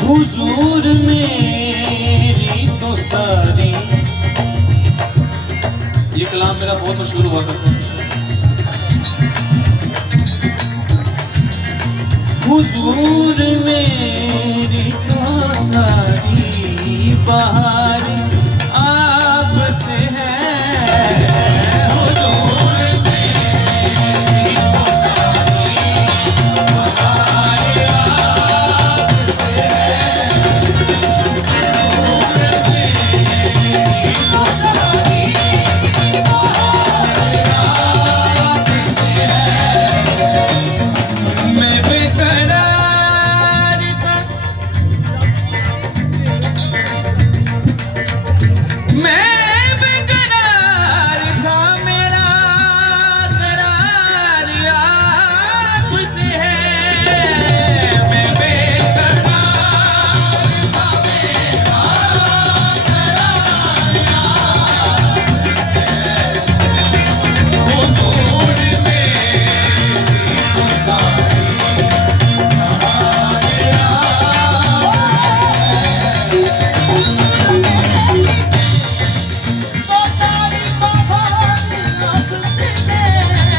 हुजूर मेरी तो सारी, ये कलाम मेरा बहुत मशहूर हुआ करता। हुजूर मेरी तो सारी बहार